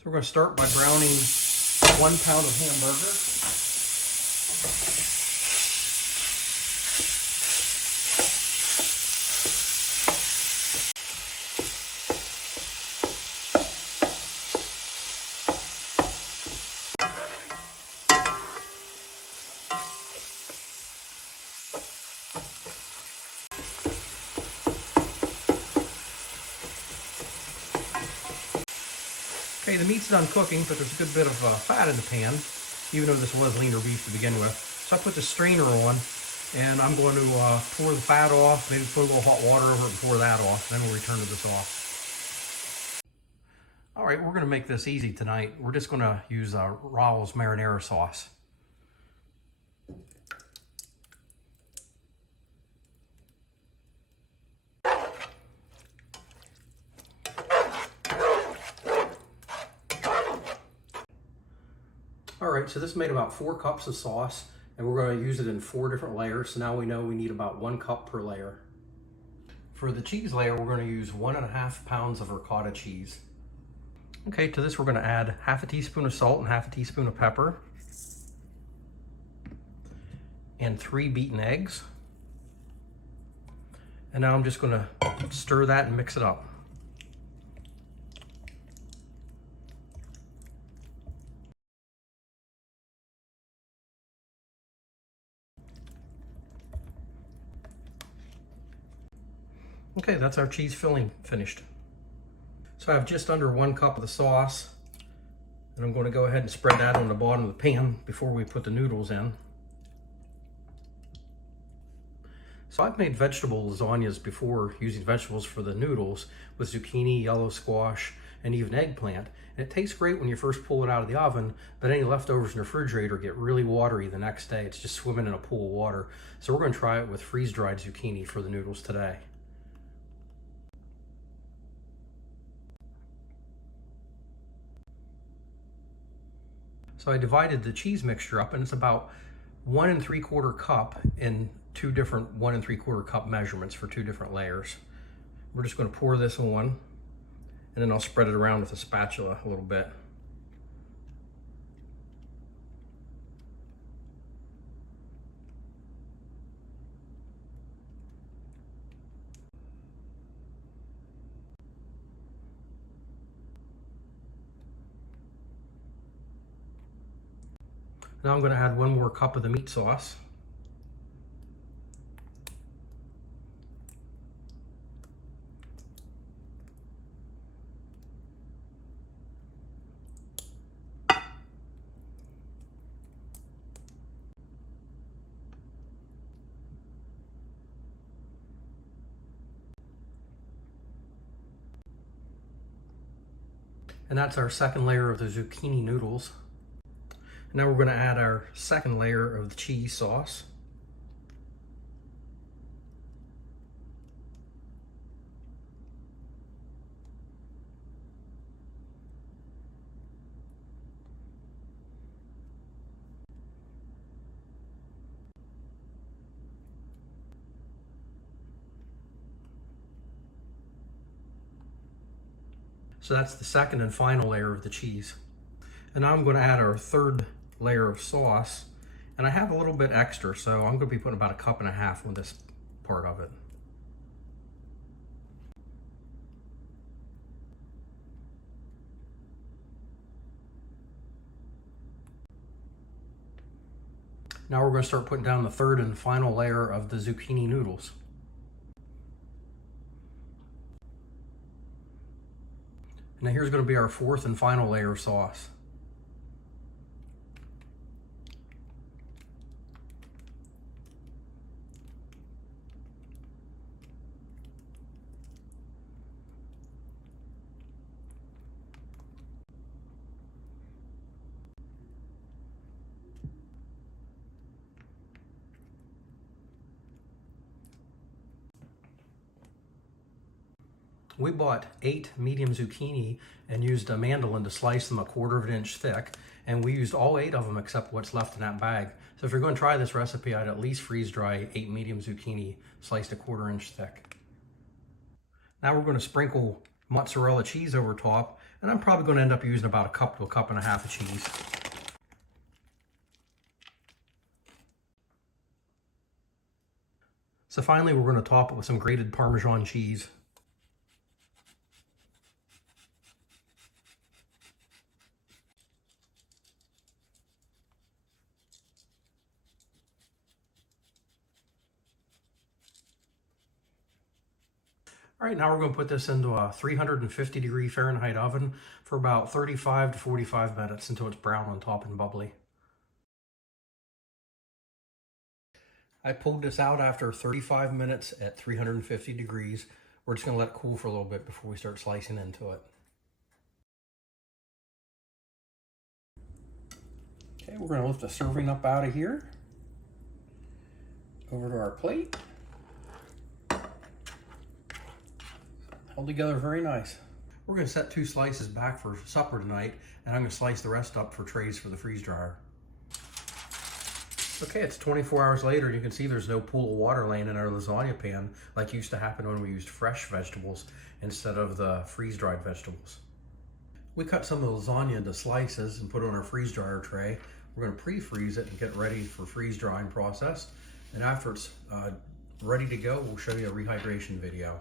So we're going to start by browning 1 pound of hamburger. Okay, the meat's done cooking, but there's a good bit of fat in the pan, even though this was leaner beef to begin with. So I put the strainer on, and I'm going to pour the fat off, maybe put a little hot water over it and pour that off, then we'll return to this off. All right, we're going to make this easy tonight. We're just going to use Rao's marinara sauce. All right, so this made about 4 cups of sauce, and we're going to use it in 4 different layers. So now we know we need about 1 cup per layer. For the cheese layer, we're going to use 1.5 pounds of ricotta cheese. Okay, to this we're going to add half a teaspoon of salt and half a teaspoon of pepper, and 3 beaten eggs. And now I'm just going to stir that and mix it up. Okay, that's our cheese filling finished. So I have just under 1 cup of the sauce, and I'm going to go ahead and spread that on the bottom of the pan before we put the noodles in. So I've made vegetable lasagnas before using vegetables for the noodles with zucchini, yellow squash, and even eggplant. And it tastes great when you first pull it out of the oven, but any leftovers in the refrigerator get really watery the next day. It's just swimming in a pool of water. So we're going to try it with freeze-dried zucchini for the noodles today. So I divided the cheese mixture up, and it's about 1 3/4 cup in 2 different 1 3/4 cup measurements for 2 different layers. We're just going to pour this on, and then I'll spread it around with a spatula a little bit. Now I'm going to add 1 more cup of the meat sauce. And that's our second layer of the zucchini noodles. Now we're going to add our second layer of the cheese sauce. So that's the second and final layer of the cheese. And now I'm going to add our third layer of sauce, and I have a little bit extra, so I'm going to be putting about 1.5 cups on this part of it. Now we're going to start putting down the third and final layer of the zucchini noodles. And now here's going to be our fourth and final layer of sauce. We bought 8 medium zucchini and used a mandolin to slice them 1/4 inch thick, and we used all 8 of them except what's left in that bag. So if you're going to try this recipe, I'd at least freeze dry 8 medium zucchini sliced 1/4 inch thick. Now we're going to sprinkle mozzarella cheese over top, and I'm probably going to end up using about a cup to a cup and a half of cheese. So finally, we're going to top it with some grated Parmesan cheese. All right, now we're going to put this into a 350-degree Fahrenheit oven for about 35 to 45 minutes until it's brown on top and bubbly. I pulled this out after 35 minutes at 350 degrees. We're just going to let it cool for a little bit before we start slicing into it. Okay, we're going to lift the serving up out of here, over to our plate. Held together very nice. We're going to set 2 slices back for supper tonight, and I'm going to slice the rest up for trays for the freeze dryer. Okay, it's 24 hours later, and you can see there's no pool of water laying in our lasagna pan like used to happen when we used fresh vegetables instead of the freeze-dried vegetables. We cut some of the lasagna into slices and put it on our freeze dryer tray. We're going to pre-freeze it and get it ready for freeze drying process. And after it's ready to go, we'll show you a rehydration video.